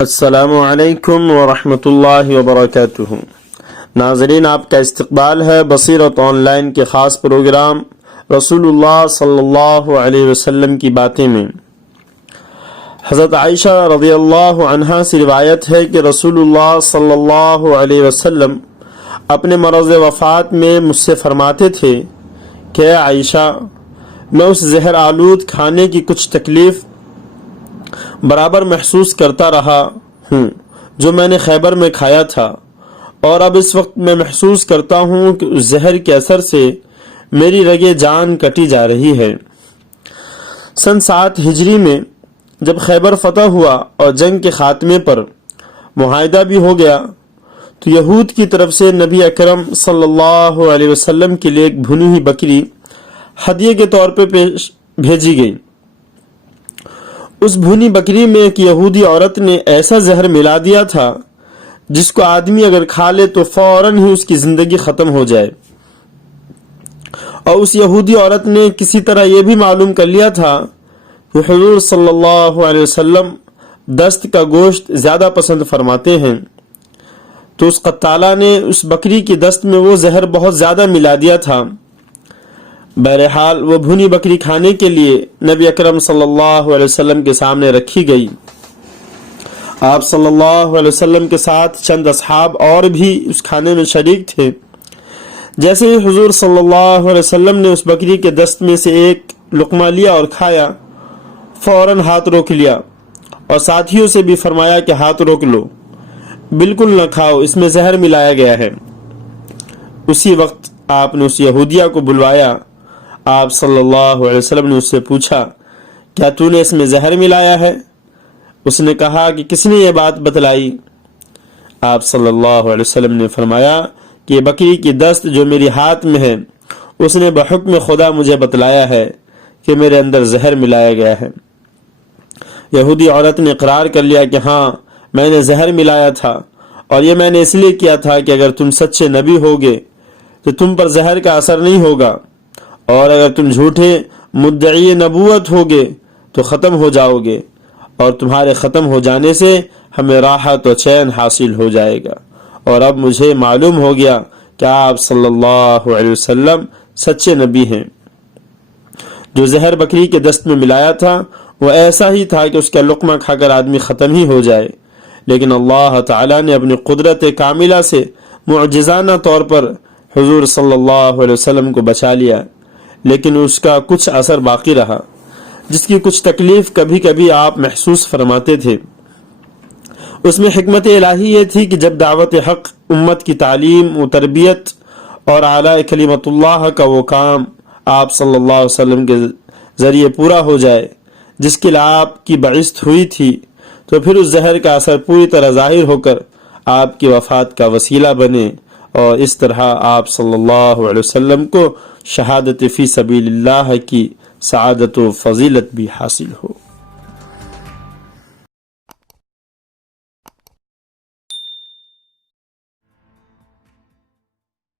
السلام علیکم ورحمۃ اللہ وبرکاتہ۔ ناظرین، آپ کا استقبال ہے بصیرت آن لائن کے خاص پروگرام رسول اللہ صلی اللہ علیہ وسلم کی باتیں میں۔ حضرت عائشہ رضی اللہ عنہا سے روایت ہے کہ رسول اللہ صلی اللہ علیہ وسلم اپنے مرض وفات میں مجھ سے فرماتے تھے کہ اے عائشہ، میں اس زہر آلود کھانے کی کچھ تکلیف برابر محسوس کرتا رہا ہوں جو میں نے خیبر میں کھایا تھا، اور اب اس وقت میں محسوس کرتا ہوں کہ اس زہر کے اثر سے میری رگے جان کٹی جا رہی ہے۔ سن 7 ہجری میں جب خیبر فتح ہوا اور جنگ کے خاتمے پر معاہدہ بھی ہو گیا تو یہود کی طرف سے نبی اکرم صلی اللہ علیہ وسلم کے لیے ایک بھنی ہوئی بکری ہدیے کے طور پہ بھیجی گئی۔ اس بھونی بکری میں ایک یہودی عورت نے ایسا زہر ملا دیا تھا جس کو آدمی اگر کھا لے تو فوراً ہی اس کی زندگی ختم ہو جائے، اور اس یہودی عورت نے کسی طرح یہ بھی معلوم کر لیا تھا کہ حضور صلی اللہ علیہ وسلم دست کا گوشت زیادہ پسند فرماتے ہیں، تو اس قتالہ نے اس بکری کی دست میں وہ زہر بہت زیادہ ملا دیا تھا۔ بہرحال وہ بھونی بکری کھانے کے لیے نبی اکرم صلی اللہ علیہ وسلم کے سامنے رکھی گئی۔ آپ صلی اللہ علیہ وسلم کے ساتھ چند اصحاب اور بھی اس کھانے میں شریک تھے۔ جیسے ہی حضور صلی اللہ علیہ وسلم نے اس بکری کے دست میں سے ایک لقمہ لیا اور کھایا، فوراً ہاتھ روک لیا اور ساتھیوں سے بھی فرمایا کہ ہاتھ روک لو، بالکل نہ کھاؤ، اس میں زہر ملایا گیا ہے۔ اسی وقت آپ نے اس یہودیہ کو بلوایا۔ آپ صلی اللہ علیہ وسلم نے اس سے پوچھا، کیا تو نے اس میں زہر ملایا ہے؟ اس نے کہا کہ کس نے یہ بات بتلائی؟ آپ صلی اللہ علیہ وسلم نے فرمایا کہ یہ بکری کی دست جو میری ہاتھ میں ہے، اس نے بحکم خدا مجھے بتلایا ہے کہ میرے اندر زہر ملایا گیا ہے۔ یہودی عورت نے اقرار کر لیا کہ ہاں، میں نے زہر ملایا تھا، اور یہ میں نے اس لیے کیا تھا کہ اگر تم سچے نبی ہوگے تو تم پر زہر کا اثر نہیں ہوگا، اور اگر تم جھوٹے مدعی نبوت ہوگے تو ختم ہو جاؤ گے، اور تمہارے ختم ہو جانے سے ہمیں راحت و چین حاصل ہو جائے گا۔ اور اب مجھے معلوم ہو گیا کہ آپ صلی اللہ علیہ وسلم سچے نبی ہیں۔ جو زہر بکری کے دست میں ملایا تھا وہ ایسا ہی تھا کہ اس کا لقمہ کھا کر آدمی ختم ہی ہو جائے، لیکن اللہ تعالیٰ نے اپنی قدرت کاملہ سے معجزانہ طور پر حضور صلی اللہ علیہ وسلم کو بچا لیا، لیکن اس کا کچھ اثر باقی رہا، جس کی کچھ تکلیف کبھی کبھی آپ محسوس فرماتے تھے۔ اس میں حکمت الہی یہ تھی کہ جب دعوت حق، امت کی تعلیم و تربیت اور اعلی کلمت اللہ کا وہ کام آپ صلی اللہ علیہ وسلم کے ذریعے پورا ہو جائے جس کے لیے آپ کی بعثت ہوئی تھی، تو پھر اس زہر کا اثر پوری طرح ظاہر ہو کر آپ کی وفات کا وسیلہ بنے، اور اس طرح آپ صلی اللہ علیہ وسلم کو شہادت فی سبیل اللہ کی سعادت و فضیلت بھی حاصل ہو۔